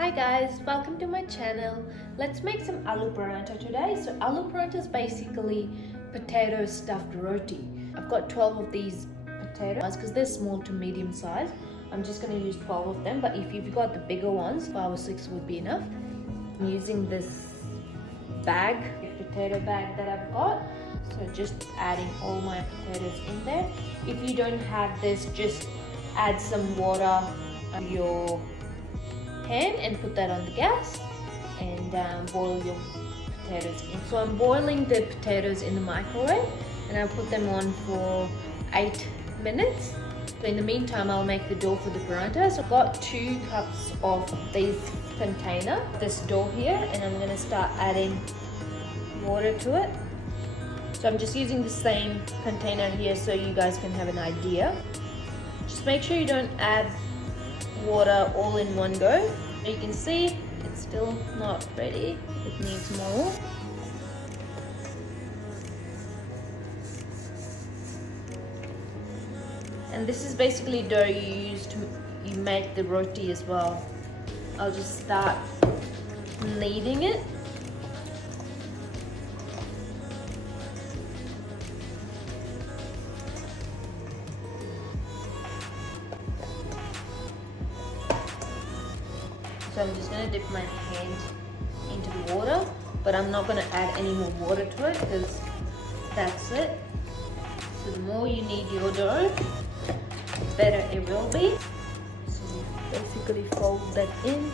Hi guys, welcome to my channel. Let's make some aloo paratha today. So aloo paratha is basically potato stuffed roti. I've got 12 of these potatoes because they're small to medium size. I'm just going to use 12 of them, but if you've got the bigger ones, 5 or 6 would be enough. I'm using this potato bag that I've got. So just adding all my potatoes in there. If you don't have this, just add some water to your pan and put that on the gas and boil your potatoes in. So I'm boiling the potatoes in the microwave and I'll put them on for 8 minutes. So in the meantime, I'll make the dough for the paronta. So I've got 2 cups of this container, this dough here, and I'm going to start adding water to it. So I'm just using the same container here so you guys can have an idea. Just make sure you don't add water all in one go. You can see it's still not ready, it needs more. And this is basically dough you use to make the roti as well. I'll just start kneading it. So I'm just going to dip my hand into the water, but I'm not going to add any more water to it because that's it. So the more you knead your dough, the better it will be. So basically fold that in.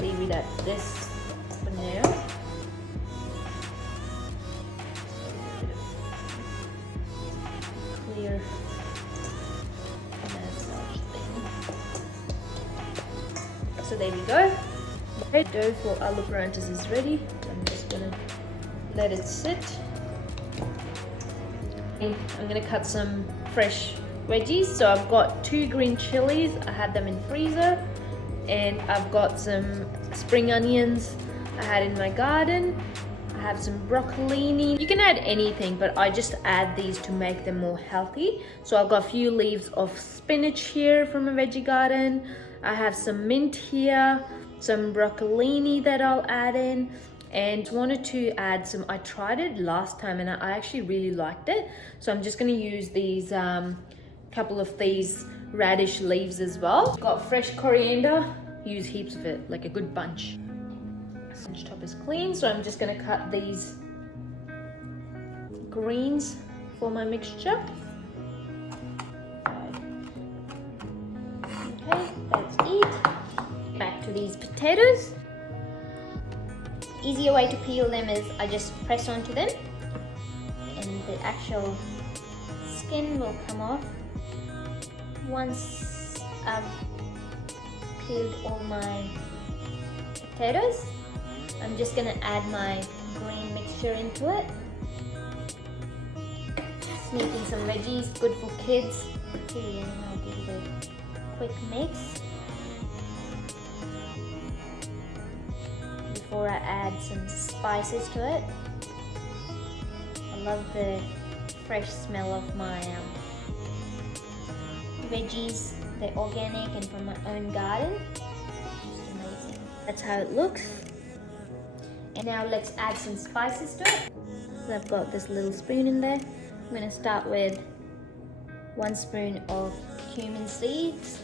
Leave it at this for now. Clear massage thing. So there we go. The dough for aloo paronthas is ready. So I'm just gonna let it sit. And I'm gonna cut some fresh veggies. So I've got 2 green chilies. I had them in freezer, and I've got some spring onions I had in my garden. I have some broccolini. You can add anything, but I just add these to make them more healthy. So I've got a few leaves of spinach here from a veggie garden. I have some mint here, some broccolini that I'll add in, and wanted to add some, I tried it last time and I actually really liked it. So I'm just gonna use these couple of these radish leaves as well. Got fresh coriander, use heaps of it, like a good bunch. This top is clean, so I'm just going to cut these greens for my mixture. Okay, that's it. Back to these potatoes. Easier way to peel them is I just press onto them and the actual skin will come off. Once I've peeled all my potatoes, I'm just going to add my green mixture into it. Sneak in some veggies, good for kids. Okay, and I'll give it a quick mix before I add some spices to it. I love the fresh smell of my veggies. They're organic and from my own garden. Just amazing. That's how it looks. And now let's add some spices to it. So I've got this little spoon in there. I'm going to start with 1 spoon of cumin seeds.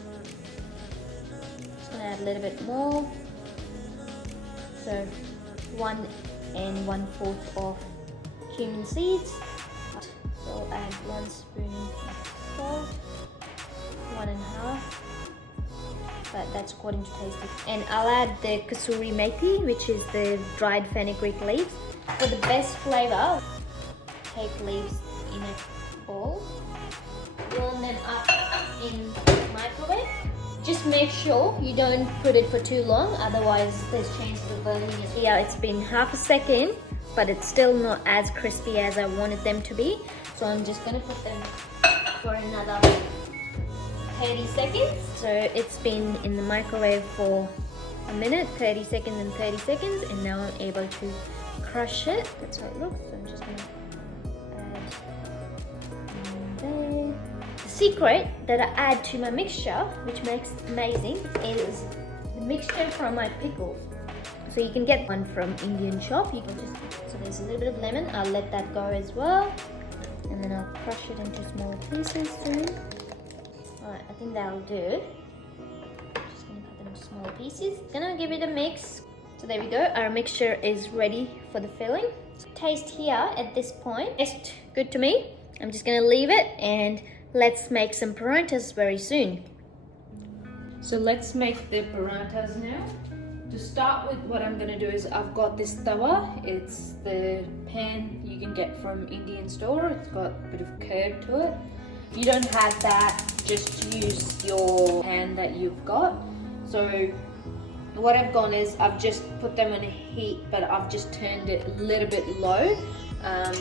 Just going to add a little bit more. So 1 1/4 of cumin seeds. So I'll add 1 spoon of salt, 1.5. But that's according to taste. And I'll add the kasuri methi, which is the dried fenugreek leaves. For the best flavor, take leaves in a bowl, warm them up in the microwave. Just make sure you don't put it for too long, otherwise there's chances of burning it. Yeah, it's been half a second, but it's still not as crispy as I wanted them to be. So I'm just gonna put them for another 30 seconds. So it's been in the microwave for a minute, 30 seconds and 30 seconds, and now I'm able to crush it. That's how it looks. So I'm just gonna add there. secret that I add to my mixture, which makes it amazing, is the mixture from my pickles. So you can get one from Indian shop. You can just, so there's a little bit of lemon. I'll let that go as well. And then I'll crush it into smaller pieces soon. Alright, I think that'll do. Just gonna cut them into smaller pieces. Gonna give it a mix. So there we go. Our mixture is ready for the filling. Taste here at this point. Tastes good to me. I'm just gonna leave it and let's make some paranthas very soon. So let's make the paranthas now. To start with, what I'm gonna do is I've got this tawa. It's the pan you can get from Indian store. It's got a bit of curd to it. If you don't have that, just use your pan that you've got. So what I've done is I've just put them on a heat, but I've just turned it a little bit low.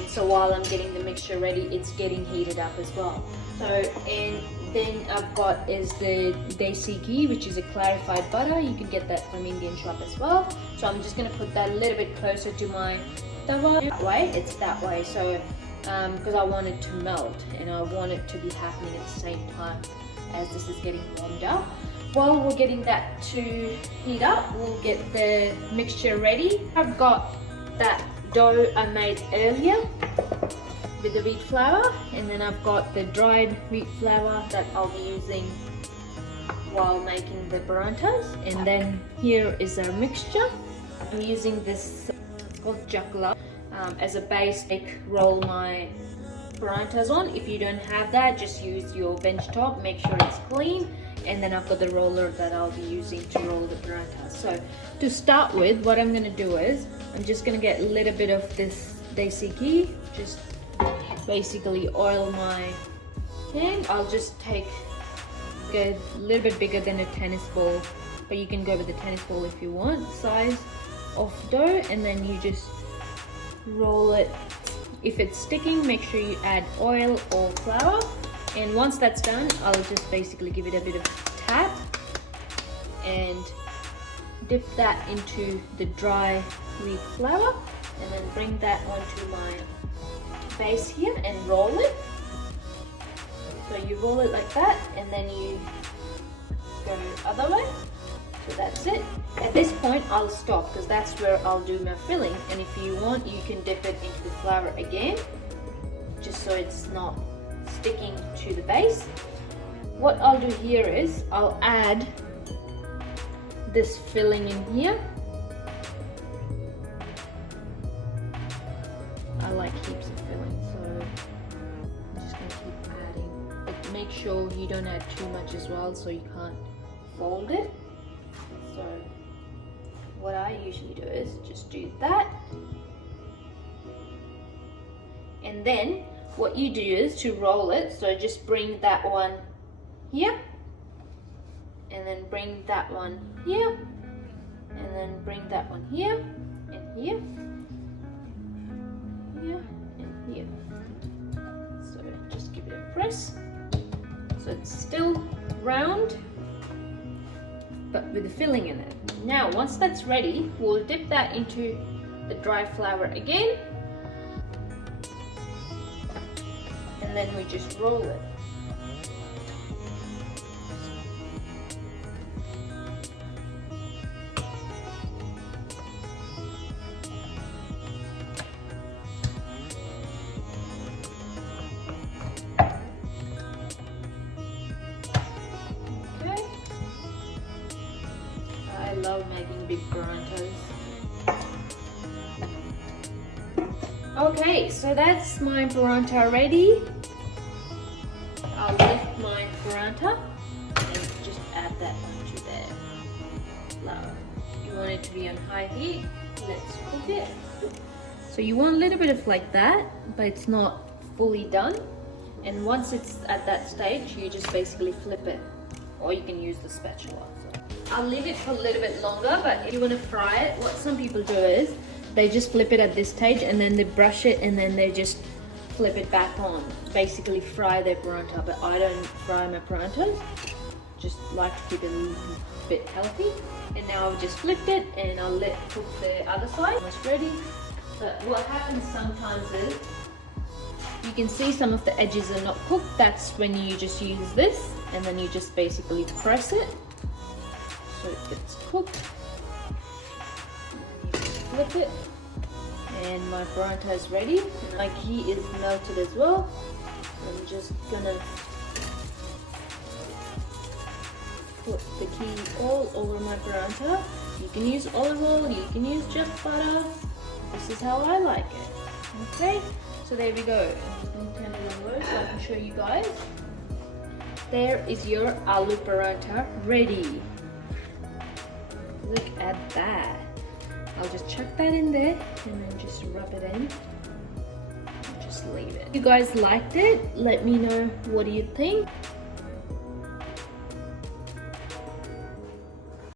So while I'm getting the mixture ready, it's getting heated up as well. So, and then I've got is the desi ghee, which is a clarified butter. You can get that from Indian shop as well. So I'm just going to put that a little bit closer to my tawa. That way, it's that way. So because I want it to melt and I want it to be happening at the same time as this is getting warmed up. While we're getting that to heat up, we'll get the mixture ready. I've got that dough I made earlier with the wheat flour, and then I've got the dried wheat flour that I'll be using while making the paranthas. And then here is our mixture. I'm using this, it's called chakla, as a base to roll my paranthas on. If you don't have that, just use your bench top, make sure it's clean. And then I've got the roller that I'll be using to roll the paranthas. So to start with, what I'm going to do is I'm just going to get a little bit of this desi ghee, just basically oil my hand. I'll just take a little bit bigger than a tennis ball, but you can go with a tennis ball if you want, size of dough, and then you just roll it. If it's sticking, make sure you add oil or flour. And once that's done, I'll just basically give it a bit of tap and dip that into the dry wheat flour, and then bring that onto my base here and roll it. So you roll it like that, and then you go the other way. So that's it. At this point, I'll stop because that's where I'll do my filling. And if you want, you can dip it into the flour again, just so it's not sticking to the base. What I'll do here is I'll add this filling in here. I like heaps of filling, so I'm just going to keep adding. But make sure you don't add too much as well, so you can't fold it. So what I usually do is just do that. And then what you do is to roll it, so just bring that one here, and then bring that one here, and then bring that one here, and here, here, and here. So just give it a press. So it's still round, but with the filling in it. Now, once that's ready, we'll dip that into the dry flour again, and then we just roll it. Okay. I love making big paranthas. Okay, so that's my parantha ready. I'll lift my parantha and just add that onto the flour. You want it to be on high heat. Let's cook it. So you want a little bit of like that, but it's not fully done. And once it's at that stage, you just basically flip it, or you can use the spatula. So I'll leave it for a little bit longer, but if you want to fry it, what some people do is they just flip it at this stage and then they brush it and then they just flip it back on. Basically fry their parantha, but I don't fry my paranthas. Just like to keep it a little bit healthy. And now I've just flipped it and I'll let cook the other side. Almost ready. But what happens sometimes is you can see some of the edges are not cooked. That's when you just use this and then you just basically press it so it gets cooked. You just flip it and my paronta is ready. My ghee is melted as well. I'm just gonna put the ghee all over my paronta. You can use olive oil, you can use just butter. This is how I like it. Okay, so there we go. I'm just gonna turn it on low so I can show you guys. There is your aloo paronta ready. Look at that. I'll just chuck that in there and then just rub it in and just leave it. If you guys liked it, let me know what do you think.